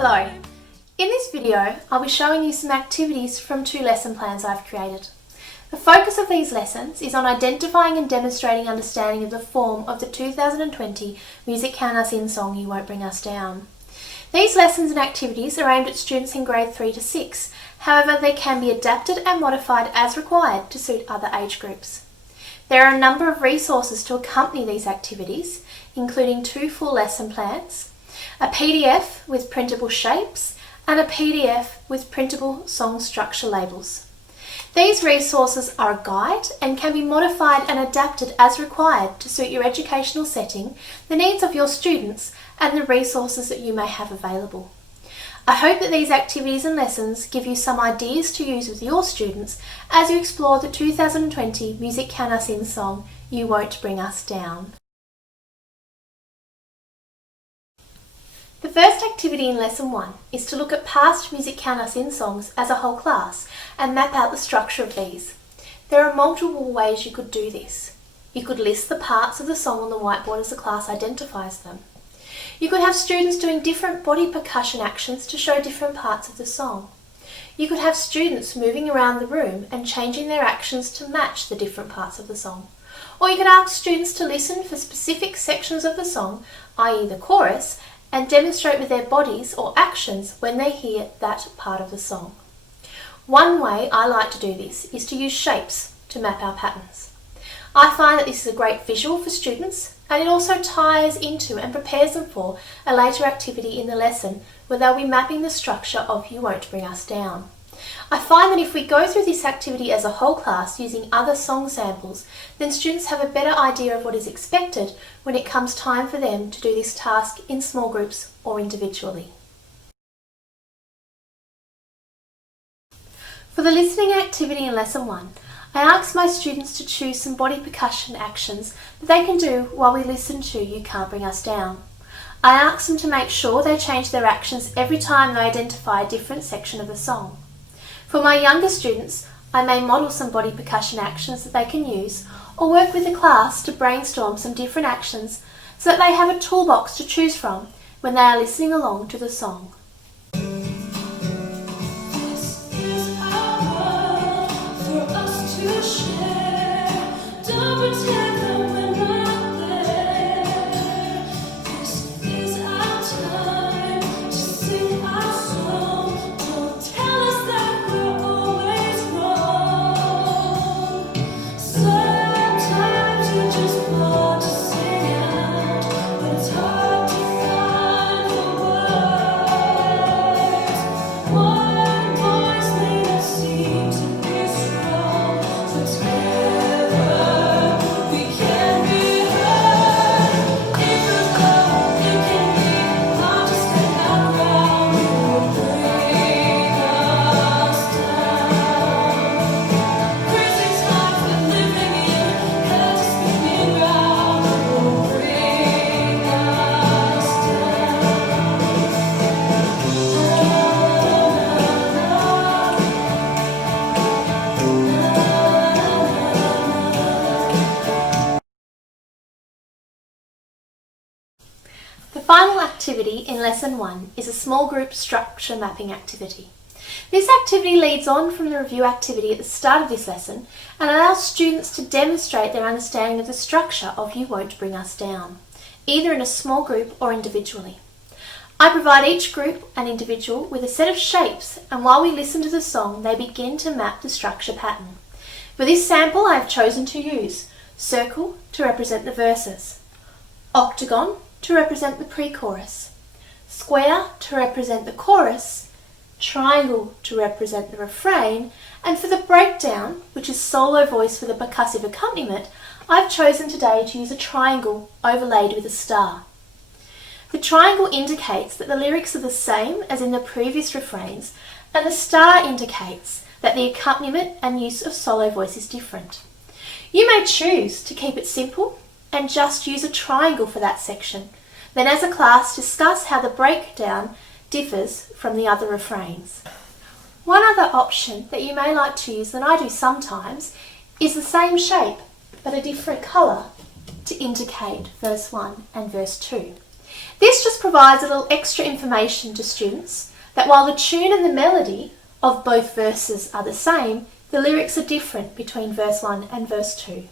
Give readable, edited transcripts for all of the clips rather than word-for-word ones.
Hello. In this video, I'll be showing you some activities from 2 lesson plans I've created. The focus of these lessons is on identifying and demonstrating understanding of the form of the 2020 Music Count Us In song You Won't Bring Us Down. These lessons and activities are aimed at students in grade 3 to 6, however they can be adapted and modified as required to suit other age groups. There are a number of resources to accompany these activities, including 2 full lesson plans, a PDF with printable shapes, and a PDF with printable song structure labels. These resources are a guide and can be modified and adapted as required to suit your educational setting, the needs of your students, and the resources that you may have available. I hope that these activities and lessons give you some ideas to use with your students as you explore the 2020 Music Count Us In song, You Won't Bring Us Down. The first activity in Lesson 1 is to look at past Music Count Us In songs as a whole class and map out the structure of these. There are multiple ways you could do this. You could list the parts of the song on the whiteboard as the class identifies them. You could have students doing different body percussion actions to show different parts of the song. You could have students moving around the room and changing their actions to match the different parts of the song. Or you could ask students to listen for specific sections of the song, i.e. the chorus, and demonstrate with their bodies or actions when they hear that part of the song. One way I like to do this is to use shapes to map our patterns. I find that this is a great visual for students, and it also ties into and prepares them for a later activity in the lesson where they'll be mapping the structure of You Won't Bring Us Down. I find that if we go through this activity as a whole class using other song samples, then students have a better idea of what is expected when it comes time for them to do this task in small groups or individually. For the listening activity in Lesson 1, I asked my students to choose some body percussion actions that they can do while we listen to You Can't Bring Us Down. I asked them to make sure they change their actions every time they identify a different section of the song. For my younger students, I may model some body percussion actions that they can use or work with the class to brainstorm some different actions so that they have a toolbox to choose from when they are listening along to the song. The final activity in Lesson 1 is a small group structure mapping activity. This activity leads on from the review activity at the start of this lesson and allows students to demonstrate their understanding of the structure of You Won't Bring Us Down, either in a small group or individually. I provide each group and individual with a set of shapes, and while we listen to the song, they begin to map the structure pattern. For this sample, I have chosen to use circle to represent the verses, octagon to represent the pre-chorus, square to represent the chorus, triangle to represent the refrain, and for the breakdown, which is solo voice for the percussive accompaniment, I've chosen today to use a triangle overlaid with a star. The triangle indicates that the lyrics are the same as in the previous refrains, and the star indicates that the accompaniment and use of solo voice is different. You may choose to keep it simple and just use a triangle for that section. Then as a class, discuss how the breakdown differs from the other refrains. One other option that you may like to use, that I do sometimes, is the same shape but a different colour to indicate verse 1 and verse 2. This just provides a little extra information to students that while the tune and the melody of both verses are the same, the lyrics are different between verse 1 and verse 2.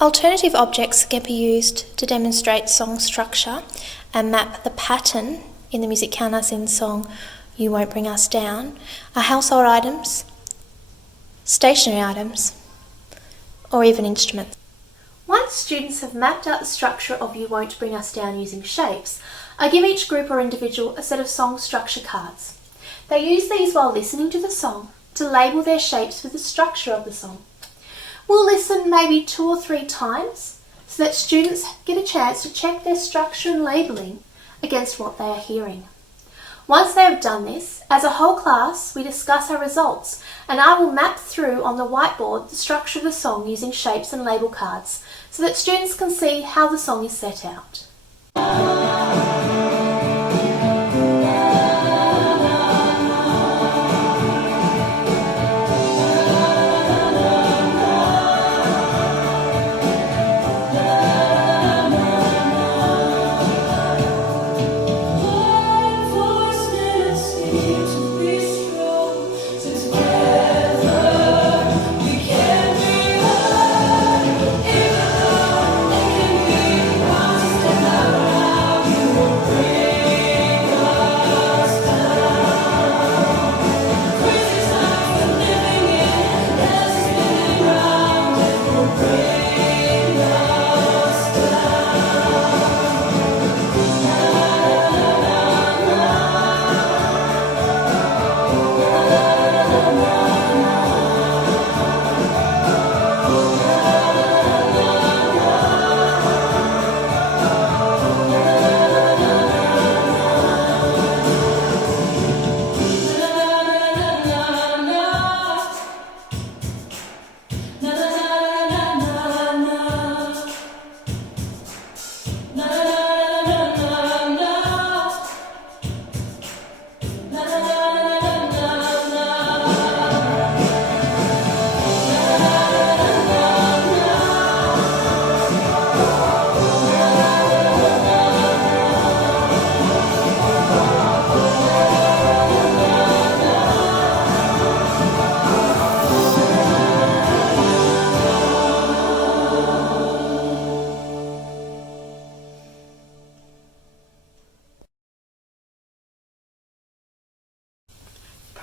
Alternative objects can be used to demonstrate song structure and map the pattern in the music countersign song You Won't Bring Us Down are household items, stationary items, or even instruments. Once students have mapped out the structure of You Won't Bring Us Down using shapes, I give each group or individual a set of song structure cards. They use these while listening to the song to label their shapes with the structure of the song. We'll listen maybe 2 or 3 times so that students get a chance to check their structure and labelling against what they are hearing. Once they have done this, as a whole class, we discuss our results and I will map through on the whiteboard the structure of the song using shapes and label cards so that students can see how the song is set out.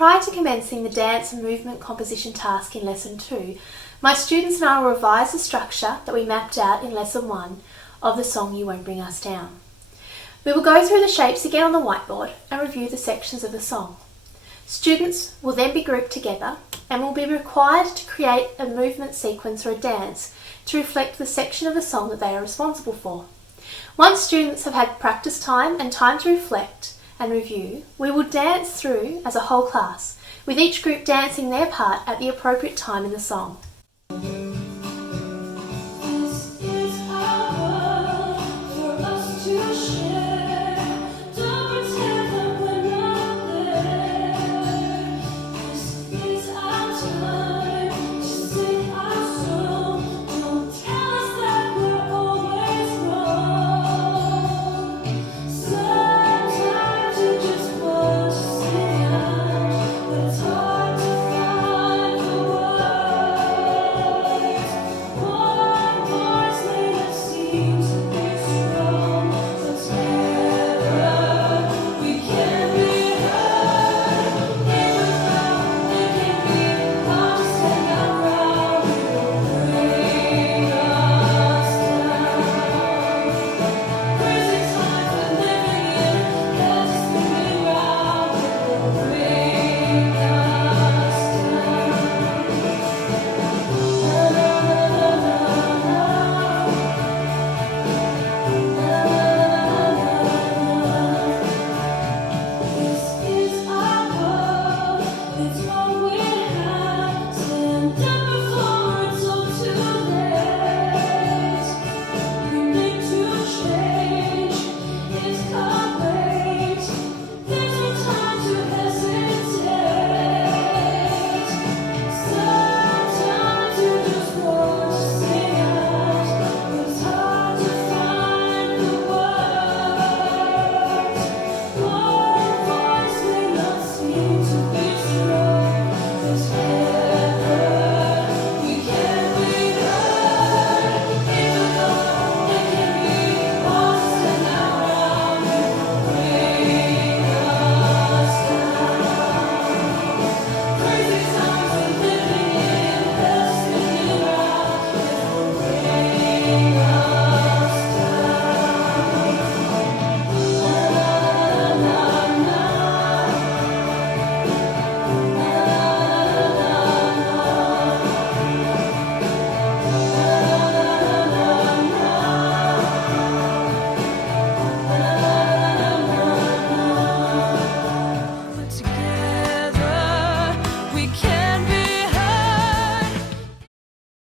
Prior to commencing the dance and movement composition task in Lesson 2, my students and I will revise the structure that we mapped out in Lesson 1 of the song You Won't Bring Us Down. We will go through the shapes again on the whiteboard and review the sections of the song. Students will then be grouped together and will be required to create a movement sequence or a dance to reflect the section of the song that they are responsible for. Once students have had practice time and time to reflect and review, we will dance through as a whole class, with each group dancing their part at the appropriate time in the song.